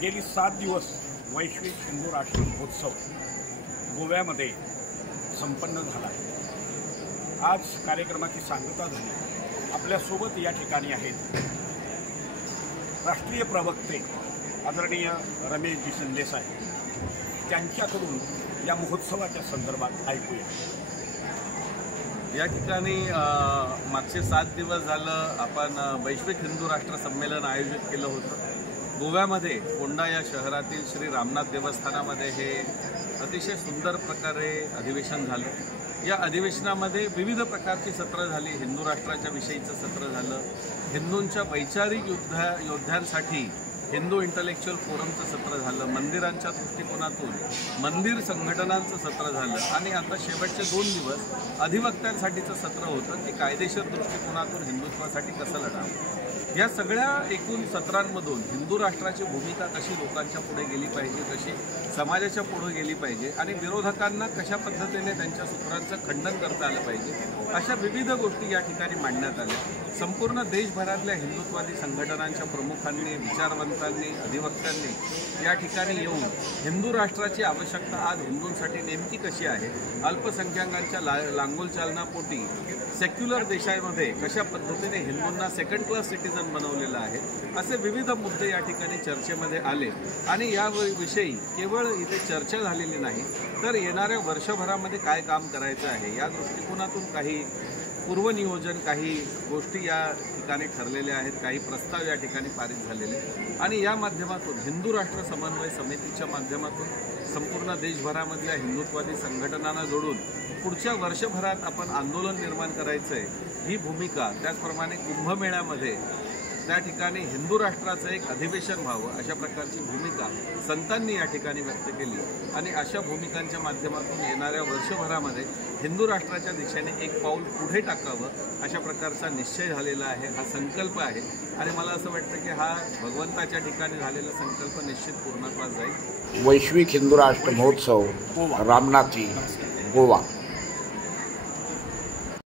गेली 7 दिवस वैश्विक हिंदू राष्ट्र महोत्सव गोव्यामध्ये संपन्न झाला। आज कार्यक्रमाची सांगता झाली। आपल्यासोबत या ठिकाणी आहेत राष्ट्रीय प्रवक्ते आदरणीय रमेशजी शिंदे साहेब। त्यांच्याकडून या महोत्सवाच्या संदर्भात ऐकूया। या ठिकाणी मागचे 7 दिवस झालं आपण वैश्विक हिंदू राष्ट्र संमेलन आयोजित केलं होतं। गोव्यामध्ये फोंडा या शहरातील श्री रामनाथ देवस्थानामध्ये हे अतिशय सुंदर प्रकारे अधिवेशन झालं। या अधिवेशनामध्ये विविध प्रकारची सत्र झाली। हिंदू राष्ट्राच्या विषयीचं सत्र झालं, हिंदूंच्या वैचारिक योद्ध्यांसाठी हिंदू इंटलेक्च्युअल फोरमचं सत्र झालं, मंदिरांच्या दृष्टिकोनातून मंदिर संघटनांचं सत्र झालं आणि आता शेवटचे 2 दिवस अधिवक्त्यांसाठीचं सत्र होतं की कायदेशीर दृष्टिकोनातून हिंदुत्वासाठी कसं लढावं। या सगळ्या एकूण सत्रांमधून हिंदू राष्ट्राची भूमिका कशी लोकांच्या पुढे गेली पाहिजे, कशी समाजाच्या पुढे गेली पाहिजे आणि विरोधकांना कशा पद्धतीने त्यांच्या सूत्रांचं खंडन करता आलं पाहिजे, अशा विविध गोष्टी या ठिकाणी मांडण्यात आल्या। संपूर्ण देशभरातल्या हिंदुत्ववादी संघटनांच्या प्रमुखांनी, विचारवंतांनी, अधिवक्त्यांनी या ठिकाणी येऊन हिंदू राष्ट्राची आवश्यकता आज हिंदूंसाठी नेमकी कशी आहे, अल्पसंख्याकांच्या लांगोल चालनापोटी सेक्युलर देशांमध्ये कशा पद्धतीने हिंदूंना सेकंड क्लास सिटीजन बनवलेलं आहे, असे विविध मुद्दे या ठिकाणी चर्चेमध्ये आले आणि याविषयी केवळ इथे चर्चा झालेली नाही तर येणाऱ्या वर्षभरामध्ये काय काम करायचं आहे या दृष्टिकोनातून काही पूर्वनियोजन, काही गोष्टी या ठिकाणी ठरलेल्या आहेत, काही प्रस्ताव या ठिकाणी पारित झालेले आणि या माध्यमातून हिंदू राष्ट्र समन्वय समितीच्या माध्यमातून संपूर्ण देशभरामधल्या हिंदुत्ववादी संघटनांना जोडून पुढच्या वर्षभरात आपण आंदोलन निर्माण करायचं आहे ही भूमिका, त्याचप्रमाणे कुंभमेळ्यामध्ये त्या ठिकाणी हिंदू राष्ट्राचं एक अधिवेशन व्हावं अशा प्रकारची भूमिका संतांनी या ठिकाणी व्यक्त केली आणि अशा भूमिकांच्या माध्यमातून येणाऱ्या वर्षभरामध्ये हिंदू राष्ट्राच्या दिशेने एक पाऊल पुढे टाकावं अशा प्रकारचा निश्चय झालेला आहे, हा संकल्प आहे आणि मला असं वाटतं की हा भगवंताच्या ठिकाणी झालेला संकल्प निश्चित पूर्णत्वास जाईल। वैश्विक हिंदू राष्ट्र महोत्सव रामनाथी गोवा।